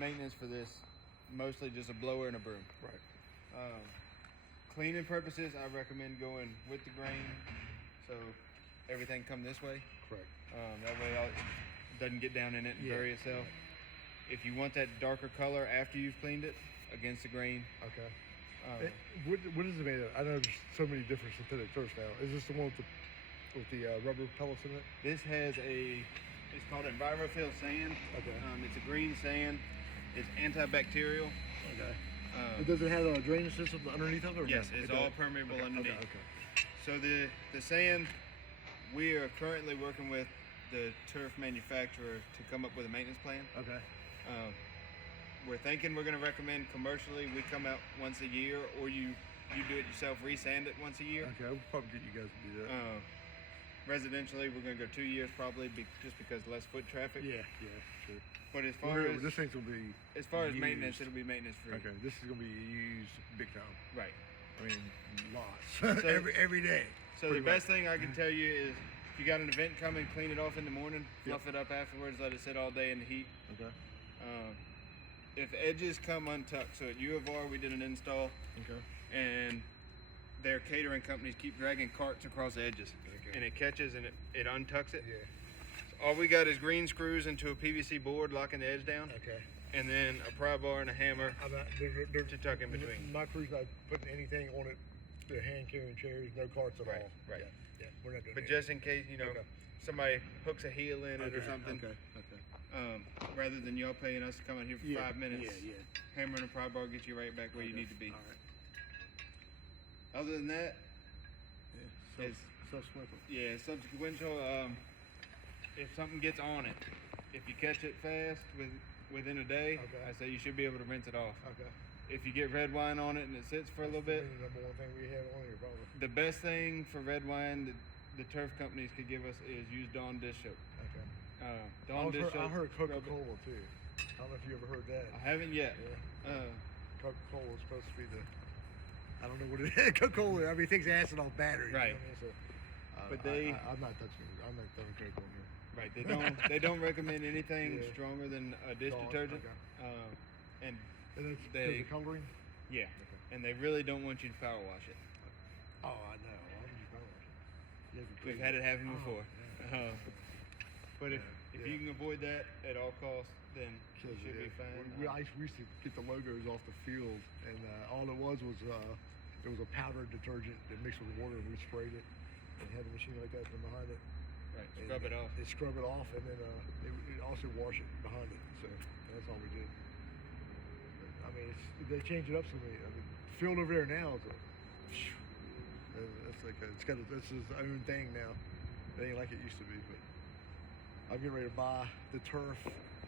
maintenance for this, mostly just a blower and a broom. Right. Cleaning purposes, I recommend going with the grain, so everything come this way. Correct. That way it doesn't get down in it and bury itself. Right. If you want that darker color after you've cleaned it, against the grain. Okay. What is it made of? I know there's so many different synthetic turfs now. Is this the one with the rubber pellets in it? This has it's called EnviroFill sand. Okay. It's a green sand. It's antibacterial. Okay. Does it have a drainage system underneath of it? Or yes, no? It's all permeable underneath. Okay. So the sand, we are currently working with the turf manufacturer to come up with a maintenance plan. Okay. We're thinking we're going to recommend commercially we come out once a year, or you do it yourself, resand it once a year. Okay, we'll probably get you guys to do that. Residentially, we're going to go 2 years probably, just because less foot traffic. Yeah, sure. But as far as this thing's gonna be maintenance, it'll be maintenance free. Okay, this is gonna be used big time. Right. I mean, lots. So, every day. So the best thing I can tell you is, if you got an event coming, clean it off in the morning, fluff it up afterwards, let it sit all day in the heat. Okay. If edges come untucked, so at U of R we did an install. Okay. And their catering companies keep dragging carts across the edges, and it catches and it untucks it. Yeah. So all we got is green screws into a PVC board locking the edge down. Okay. And then a pry bar and a hammer to tuck in between. My crew's not putting anything on it. They're hand carrying chairs, no carts at all. Right. Yeah. We're not doing. But just in case, somebody hooks a heel in it or something. Okay. Rather than y'all paying us to come out here for 5 minutes. Hammer and a pry bar get you right back where you need to be. All right. Other than that, it's self-sequential. Yeah, subsequential. If something gets on it, if you catch it fast within a day, I say you should be able to rinse it off. Okay. If you get red wine on it and it sits for a little bit, the number one thing we have on here probably. The best thing for red wine that the turf companies could give us is use Dawn dish soap. Okay. Dawn dish soap. I heard Coca-Cola too. I don't know if you ever heard that. I haven't yet. Yeah. Coca-Cola is supposed to be I don't know what it is. Coca-Cola. I mean, things acid off batteries. Right. You know what I mean? So, but I'm not touching it. I'm not throwing Coke on here. Right. They don't recommend anything stronger than a dish detergent. Okay. And it's because of coloring. Yeah. Okay. And they really don't want you to power wash it. Oh, I know. Why would you power wash it? We've had it happen before. Yeah. But if you can avoid that at all costs, then you should be fine. We used to get the logos off the field, and all it was a powdered detergent that mixed with water, and we sprayed it and had a machine like that from behind it. Right, scrub it off. It scrub it off, and then it also wash it behind it. So that's all we did. I mean, they change it up so many. I mean, the field over there now is it's like this is its own thing now. It ain't like it used to be. But I'm getting ready to buy the turf